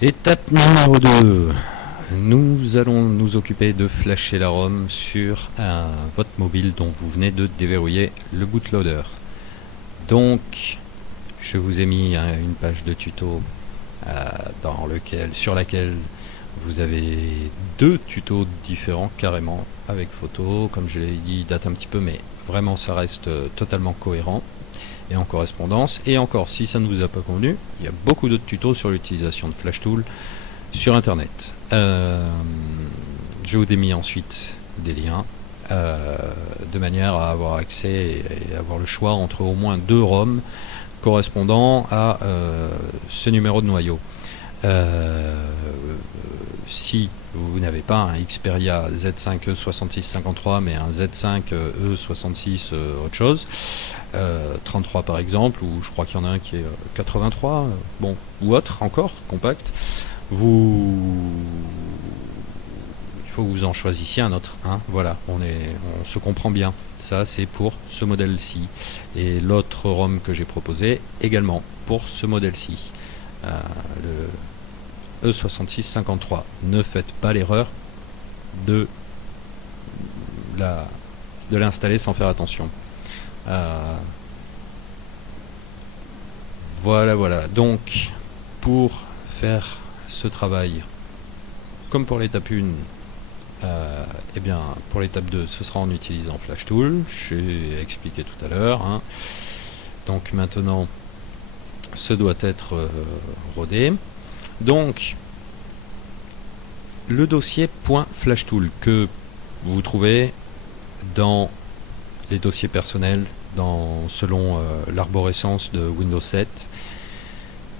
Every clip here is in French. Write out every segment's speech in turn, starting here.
Étape numéro 2. Nous allons nous occuper de flasher la ROM sur votre mobile dont vous venez de déverrouiller le bootloader. Donc, je vous ai mis une page de tuto sur laquelle vous avez deux tutos différents carrément, avec photos, comme je l'ai dit, date un petit peu, mais vraiment ça reste totalement cohérent et en correspondance. Et encore, si ça ne vous a pas convenu, il y a beaucoup d'autres tutos sur l'utilisation de FlashTool sur internet. Je vous ai mis ensuite des liens de manière à avoir accès et avoir le choix entre au moins deux ROM correspondant à ce numéro de noyau. Si vous n'avez pas un Xperia Z5E6653 mais un Z5E66 autre chose, 33 par exemple, ou je crois qu'il y en a un qui est 83, bon, ou autre encore, compact, il faut que vous en choisissiez un autre, hein, voilà, on se comprend bien. Ça c'est pour ce modèle-ci. Et l'autre ROM que j'ai proposé également pour ce modèle-ci. Le E6653. Ne faites pas l'erreur de l'installer sans faire attention. Voilà. Donc, pour faire ce travail, comme pour l'étape 1, eh bien, pour l'étape 2, ce sera en utilisant FlashTool. J'ai expliqué tout à l'heure. Hein. Donc maintenant, ce doit être rodé. Donc, le dossier .flashtool que vous trouvez dans les dossiers personnels, selon l'arborescence de Windows 7,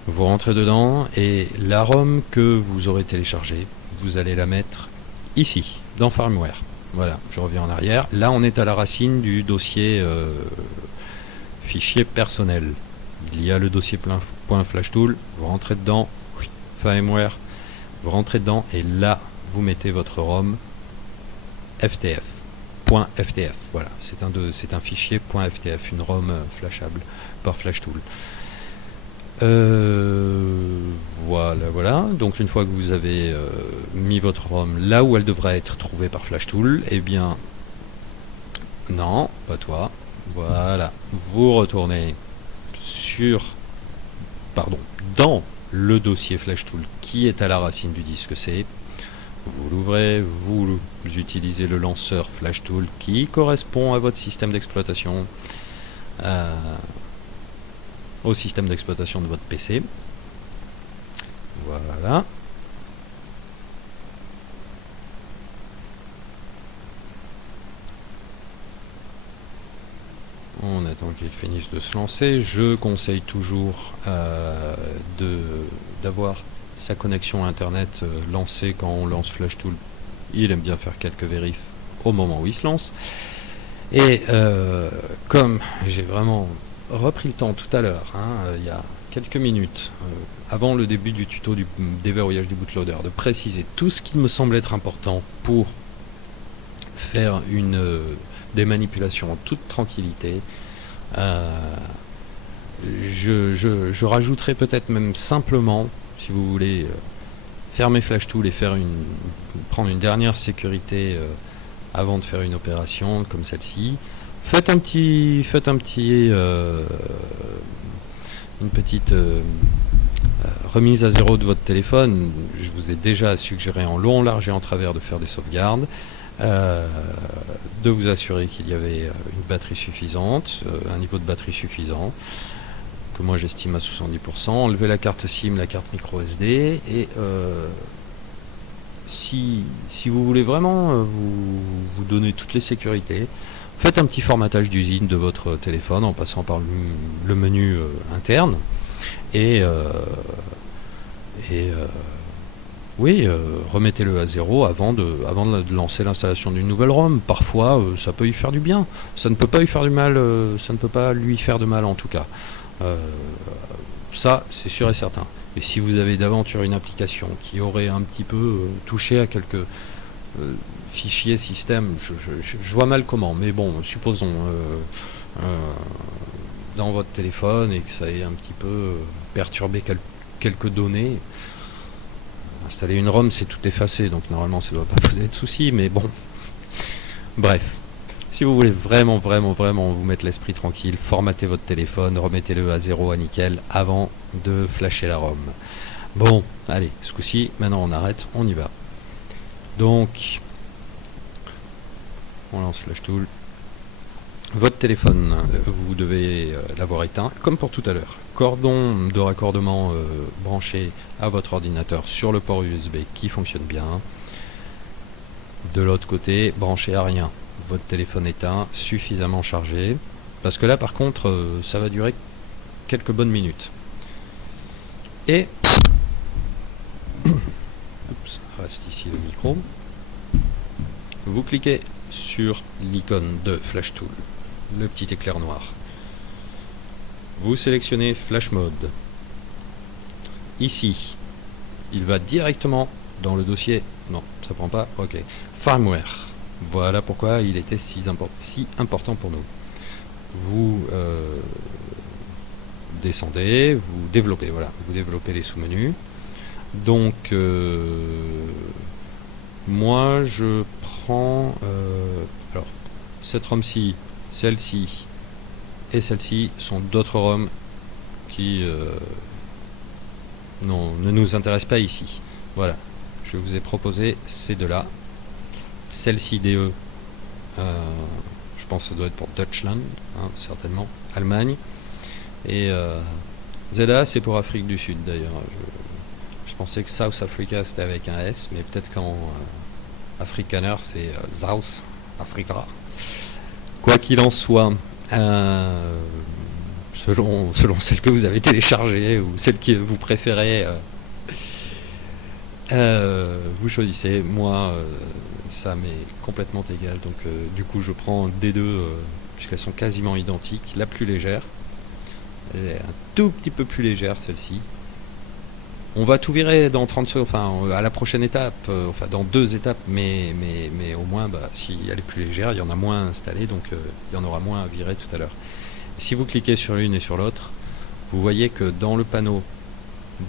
vous rentrez dedans et la ROM que vous aurez téléchargée, vous allez la mettre ici, dans Firmware. Voilà, je reviens en arrière. Là, on est à la racine du dossier fichier personnel. Il y a le dossier .flashtool, vous rentrez dedans, Firmware, vous rentrez dedans et là, vous mettez votre ROM FTF. .ftf, voilà, c'est un fichier .ftf, une ROM flashable par FlashTool. Voilà. Donc une fois que vous avez mis votre ROM là où elle devrait être trouvée par FlashTool, eh bien, non, pas toi. Voilà, vous retournez dans le dossier FlashTool qui est à la racine du disque C. Vous l'ouvrez, vous utilisez le lanceur FlashTool qui correspond à votre système d'exploitation, au système d'exploitation de votre PC. Voilà. On attend qu'il finisse de se lancer. Je conseille toujours d'avoir sa connexion internet lancée quand on lance FlashTool. Il aime bien faire quelques vérifs au moment où il se lance. Et comme j'ai vraiment repris le temps tout à l'heure, il y a quelques minutes, avant le début du tuto du déverrouillage du bootloader, de préciser tout ce qui me semble être important pour faire des manipulations en toute tranquillité. Je rajouterai peut-être même simplement, si vous voulez, fermer FlashTool et prendre une dernière sécurité avant de faire une opération comme celle-ci. Faites une petite remise à zéro de votre téléphone. Je vous ai déjà suggéré en long, en large et en travers de faire des sauvegardes. De vous assurer qu'il y avait une batterie suffisante, un niveau de batterie suffisant, que moi j'estime à 70%. Enlevez la carte SIM, la carte micro SD, et si vous voulez vraiment vous donner toutes les sécurités, faites un petit formatage d'usine de votre téléphone en passant par le menu interne, et remettez-le à zéro avant de lancer l'installation d'une nouvelle ROM. Parfois, ça peut y faire du bien. Ça ne peut pas lui faire du mal. Ça ne peut pas lui faire de mal en tout cas. Ça, c'est sûr et certain. Et si vous avez d'aventure une application qui aurait un petit peu touché à quelques fichiers système, je vois mal comment. Mais bon, supposons dans votre téléphone et que ça ait un petit peu perturbé quelques données. Installer une ROM, c'est tout effacer, donc normalement ça ne doit pas poser de soucis, mais bon. Bref. Si vous voulez vraiment vous mettre l'esprit tranquille, formatez votre téléphone, remettez-le à 0 à nickel avant de flasher la ROM. Bon, allez, ce coup-ci, maintenant on arrête, on y va. Donc, on lance Flash Tool. Votre téléphone, vous devez l'avoir éteint, comme pour tout à l'heure. Cordon de raccordement branché à votre ordinateur sur le port USB qui fonctionne bien. De l'autre côté, branché à rien. Votre téléphone éteint, suffisamment chargé. Parce que là, par contre, ça va durer quelques bonnes minutes. Et... Oups, reste ici le micro. Vous cliquez sur l'icône de Flash Tool, le petit éclair noir. Vous sélectionnez Flash Mode. Ici, il va directement dans le dossier. Non, ça prend pas. Ok. Firmware. Voilà pourquoi il était si important pour nous. Vous descendez, vous développez. Voilà, vous développez les sous-menus. Donc, moi, je prends alors cette ROM-ci, celle-ci et celle-ci sont d'autres ROM qui ne nous intéressent pas ici. Voilà, je vous ai proposé ces deux-là. Celle-ci DE, je pense que ça doit être pour Deutschland, hein, certainement, Allemagne. Et ZA, c'est pour Afrique du Sud d'ailleurs. Je pensais que South Africa c'était avec un S, mais peut-être qu'en Afrikaner c'est South Africa. Quoi qu'il en soit, selon celle que vous avez téléchargée ou celle que vous préférez, vous choisissez. Moi, ça m'est complètement égal, donc du coup je prends des deux puisqu'elles sont quasiment identiques. La plus légère, elle est un tout petit peu plus légère celle-ci. On va tout virer dans 30 secondes, enfin à la prochaine étape, enfin dans 2 étapes, mais au moins si elle est plus légère, il y en a moins installé, donc il y en aura moins à virer tout à l'heure. Si vous cliquez sur l'une et sur l'autre, vous voyez que dans le panneau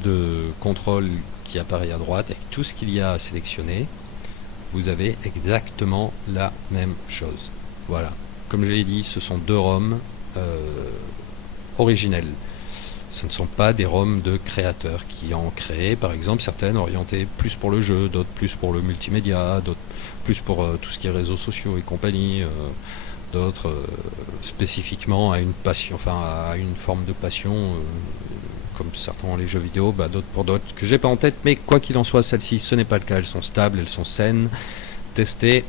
de contrôle qui apparaît à droite, avec tout ce qu'il y a à sélectionner, vous avez exactement la même chose. Voilà, comme je l'ai dit, ce sont 2 ROM originelles. Ce ne sont pas des ROM de créateurs qui en créent, par exemple, certaines orientées plus pour le jeu, d'autres plus pour le multimédia, d'autres plus pour tout ce qui est réseaux sociaux et compagnie, d'autres spécifiquement à une passion, enfin à une forme de passion, comme certains ont les jeux vidéo, d'autres pour d'autres que j'ai pas en tête, mais quoi qu'il en soit, celles-ci, ce n'est pas le cas, elles sont stables, elles sont saines, testées.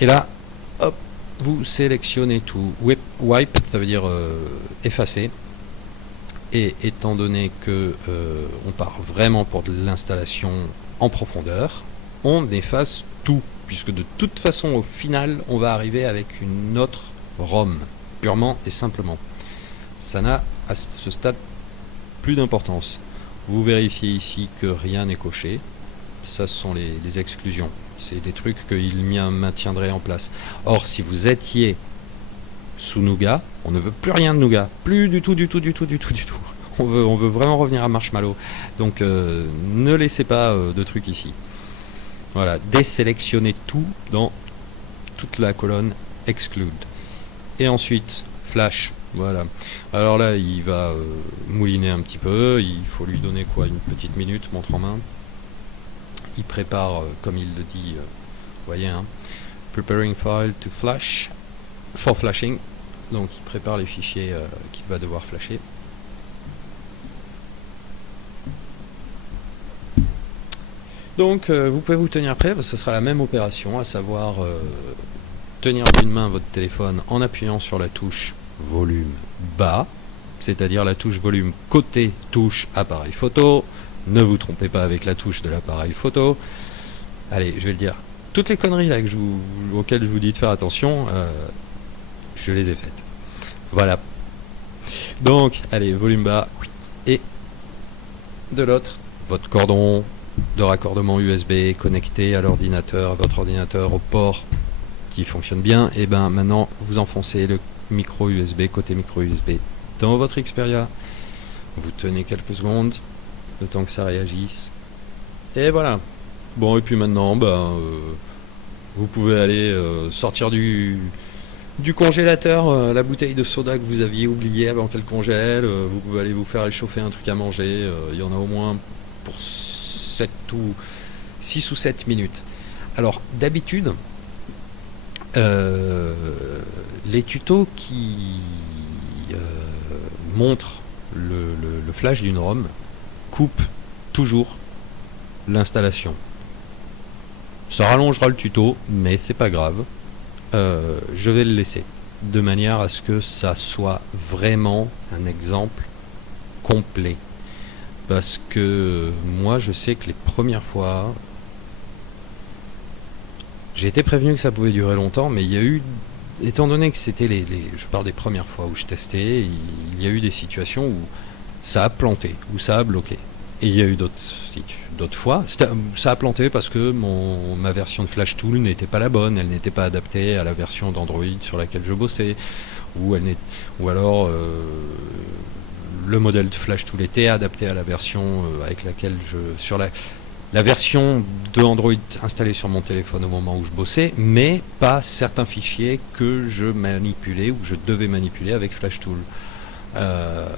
Et là, hop, vous sélectionnez tout. Wipe, ça veut dire effacer. Et étant donné que on part vraiment pour de l'installation en profondeur, on efface tout, puisque de toute façon au final on va arriver avec une autre ROM, purement et simplement. Ça n'a à ce stade plus d'importance. Vous vérifiez ici que rien n'est coché. Ça, ce sont les exclusions. C'est des trucs qu'il maintiendrait en place. Or, si vous étiez sous Nougat, on ne veut plus rien de Nougat, plus du tout. On veut vraiment revenir à Marshmallow. Donc ne laissez pas de trucs ici. Voilà, désélectionnez tout dans toute la colonne Exclude. Et ensuite, Flash. Voilà. Alors là, il va mouliner un petit peu. Il faut lui donner quoi, une petite minute, montre en main. Il prépare, comme il le dit, vous voyez, hein, Preparing file to flash, for flashing. Donc il prépare les fichiers qu'il va devoir flasher. Donc vous pouvez vous tenir prêt, parce que ce sera la même opération, à savoir tenir d'une main votre téléphone en appuyant sur la touche volume bas, c'est-à-dire la touche volume côté touche appareil photo. Ne vous trompez pas avec la touche de l'appareil photo. Allez, je vais le dire. Toutes les conneries là auxquelles je vous dis de faire attention, je les ai faites. Voilà. Donc, allez, volume bas. Et de l'autre, votre cordon de raccordement USB connecté à l'ordinateur, à votre ordinateur, au port qui fonctionne bien. Et ben maintenant, vous enfoncez le micro USB, côté micro USB, dans votre Xperia. Vous tenez quelques secondes, le temps que ça réagisse. Et voilà. Bon, et puis maintenant, vous pouvez aller sortir du congélateur la bouteille de soda que vous aviez oubliée avant qu'elle congèle. Vous pouvez aller vous faire réchauffer un truc à manger. Il y en a au moins pour 7 ou 6 ou 7 minutes. Alors, d'habitude, euh, les tutos qui euh, montrent le flash d'une ROM coupent toujours l'installation. Ça rallongera le tuto, mais c'est pas grave. Je vais le laisser de manière à ce que ça soit vraiment un exemple complet. Parce que moi, je sais que les premières fois, j'ai été prévenu que ça pouvait durer longtemps, mais il y a eu, étant donné que c'était je parle des premières fois où je testais, il y a eu des situations où ça a planté, où ça a bloqué. Et il y a eu d'autres fois, ça a planté parce que ma version de FlashTool n'était pas la bonne, elle n'était pas adaptée à la version d'Android sur laquelle je bossais, ou, ou alors le modèle de FlashTool était adapté à la version avec laquelle sur la version de Android installée sur mon téléphone au moment où je bossais, mais pas certains fichiers que je manipulais ou que je devais manipuler avec FlashTool. Euh,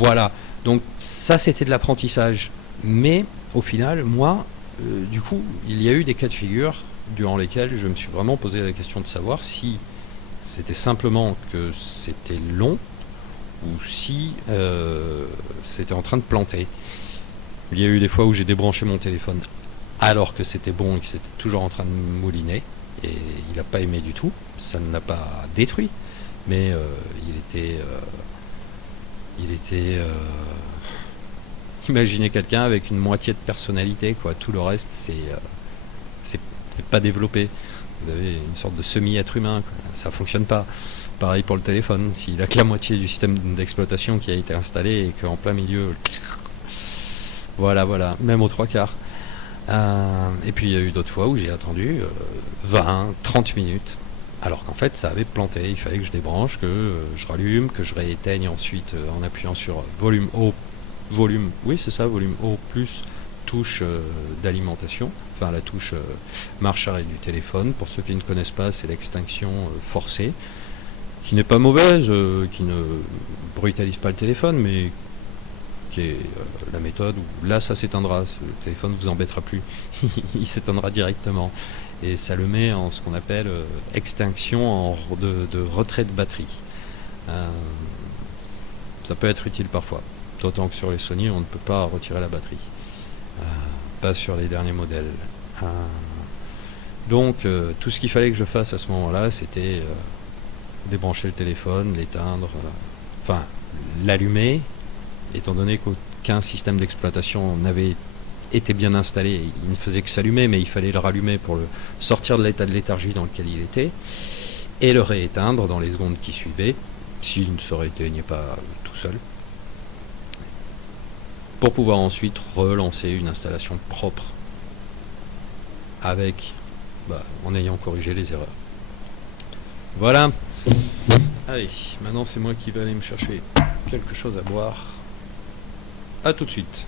Voilà, donc ça c'était de l'apprentissage. Mais au final, moi, du coup, il y a eu des cas de figure durant lesquels je me suis vraiment posé la question de savoir si c'était simplement que c'était long ou si c'était en train de planter. Il y a eu des fois où j'ai débranché mon téléphone alors que c'était bon et que c'était toujours en train de mouliner. Et il n'a pas aimé du tout. Ça ne l'a pas détruit. Mais il était imaginez quelqu'un avec une moitié de personnalité, quoi. Tout le reste, c'est pas développé. Vous avez une sorte de semi-être humain, quoi. Ça fonctionne pas. Pareil pour le téléphone. S'il a que la moitié du système d'exploitation qui a été installé et qu'en plein milieu, voilà, même aux trois quarts. Et puis il y a eu d'autres fois où j'ai attendu 20, 30 minutes. Alors qu'en fait, ça avait planté. Il fallait que je débranche, que je rallume, que je rééteigne ensuite en appuyant sur volume haut, oui c'est ça, volume haut plus touche d'alimentation, enfin la touche marche-arrêt du téléphone. Pour ceux qui ne connaissent pas, c'est l'extinction forcée, qui n'est pas mauvaise, qui ne brutalise pas le téléphone, mais qui est la méthode où là ça s'éteindra, le téléphone ne vous embêtera plus, il s'éteindra directement. Et ça le met en ce qu'on appelle extinction de retrait de batterie. Euh, ça peut être utile parfois, d'autant que sur les Sony on ne peut pas retirer la batterie, euh, pas sur les derniers modèles. Euh, donc tout ce qu'il fallait que je fasse à ce moment-là, c'était débrancher le téléphone, l'éteindre, enfin l'allumer, étant donné qu'aucun système d'exploitation n'avait été bien installé, il ne faisait que s'allumer, mais il fallait le rallumer pour le sortir de l'état de léthargie dans lequel il était, et le rééteindre dans les secondes qui suivaient, s'il ne se rééteignait pas tout seul, pour pouvoir ensuite relancer une installation propre avec, en ayant corrigé les erreurs. Voilà. Allez, maintenant c'est moi qui vais aller me chercher quelque chose à boire. A tout de suite.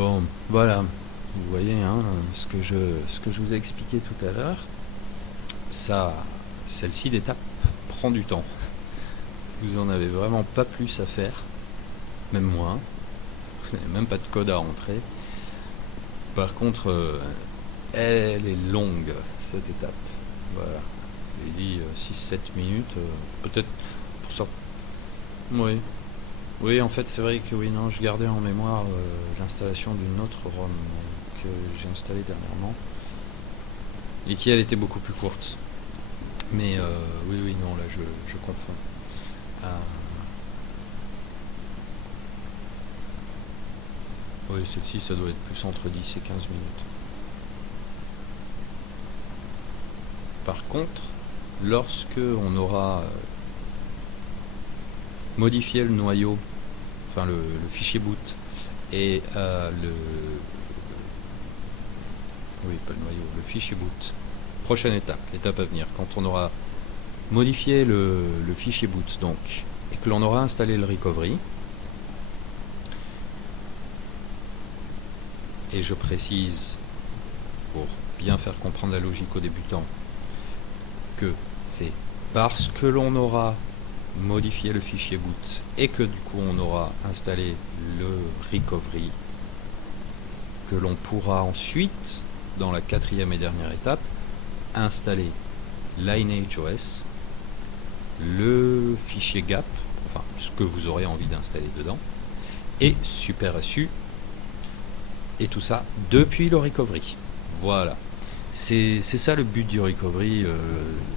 Bon, voilà. Vous voyez, hein, ce que je vous ai expliqué tout à l'heure, ça, celle-ci d'étape prend du temps. Vous en avez vraiment pas plus à faire, même moins. Vous n'avez même pas de code à rentrer. Par contre, elle est longue, cette étape. Voilà. Il dit 6-7 minutes, peut-être pour ça. Oui. Oui, en fait, c'est vrai que oui, non, je gardais en mémoire l'installation d'une autre ROM que j'ai installée dernièrement et qui, elle, était beaucoup plus courte. Mais oui, oui, non, là, je confonds. Oui, celle-ci, ça doit être plus entre 10 et 15 minutes. Par contre, lorsque on aura modifié le noyau, enfin le fichier boot, et oui, pas le noyau, le fichier boot, prochaine étape, l'étape à venir, quand on aura modifié le fichier boot, donc, et que l'on aura installé le recovery, et je précise, pour bien faire comprendre la logique aux débutants, que c'est parce que l'on aura modifié le fichier boot et que du coup on aura installé le recovery que l'on pourra ensuite, dans la quatrième et dernière étape, installer LineageOS, le fichier gap, enfin ce que vous aurez envie d'installer dedans, et SuperSU, et tout ça depuis le recovery. Voilà. C'est ça le but du recovery.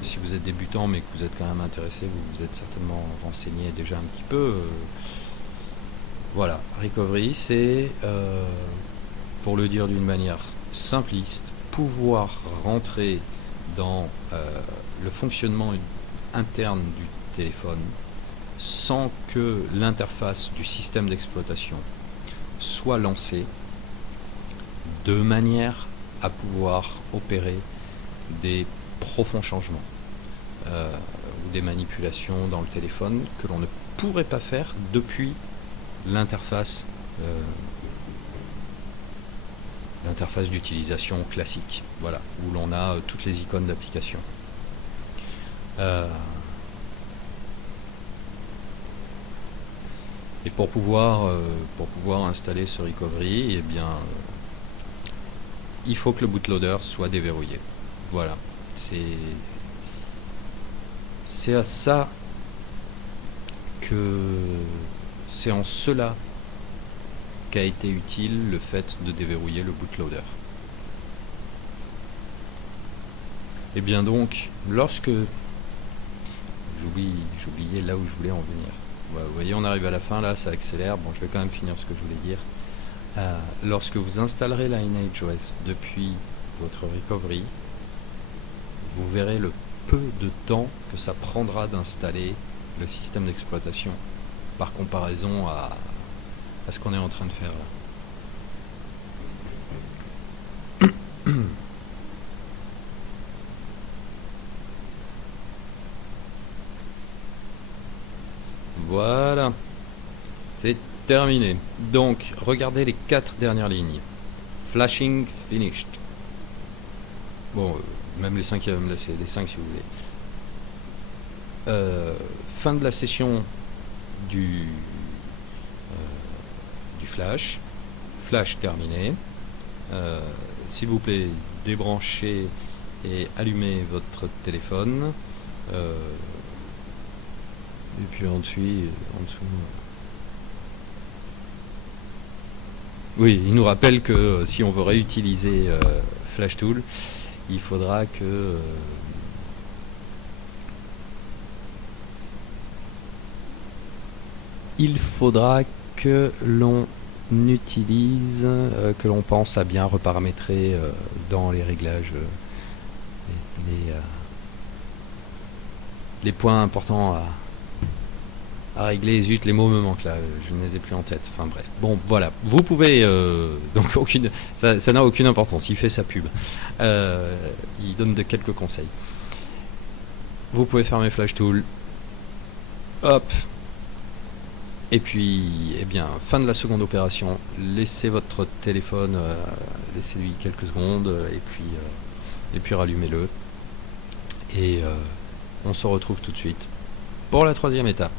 Si vous êtes débutant mais que vous êtes quand même intéressé, vous vous êtes certainement renseigné déjà un petit peu. Voilà, recovery, c'est, pour le dire d'une manière simpliste, pouvoir rentrer dans le fonctionnement interne du téléphone sans que l'interface du système d'exploitation soit lancée, de manière à pouvoir opérer des profonds changements ou des manipulations dans le téléphone que l'on ne pourrait pas faire depuis l'interface d'utilisation classique, voilà, où l'on a toutes les icônes d'application. Et pour pouvoir installer ce recovery, eh bien, il faut que le bootloader soit déverrouillé. Voilà, c'est à ça que c'est en cela qu'a été utile le fait de déverrouiller le bootloader. Et bien donc, lorsque j'oubliais là où je voulais en venir. Voilà, vous voyez, on arrive à la fin, là, ça accélère. Bon, je vais quand même finir ce que je voulais dire. Lorsque vous installerez LineageOS depuis votre recovery, vous verrez le peu de temps que ça prendra d'installer le système d'exploitation par comparaison à ce qu'on est en train de faire là. Voilà, c'est terminé. Donc, regardez les 4 dernières lignes. Flashing finished. Bon, même les 5 les 5 si vous voulez. Fin de la session du flash. Flash terminé. S'il vous plaît, débranchez et allumez votre téléphone. Et puis en dessous. Oui, il nous rappelle que si on veut réutiliser FlashTool, il faudra que l'on utilise, que l'on pense à bien reparamétrer dans les réglages les points importants à régler. Zut, les mots me manquent là, je ne les ai plus en tête. Enfin bref. Bon, voilà. Vous pouvez donc ça n'a aucune importance. Il fait sa pub. Il donne de quelques conseils. Vous pouvez fermer FlashTool. Hop. Et puis, eh bien, fin de la seconde opération, laissez votre téléphone, laissez-lui quelques secondes, et puis rallumez-le. Et on se retrouve tout de suite pour la troisième étape.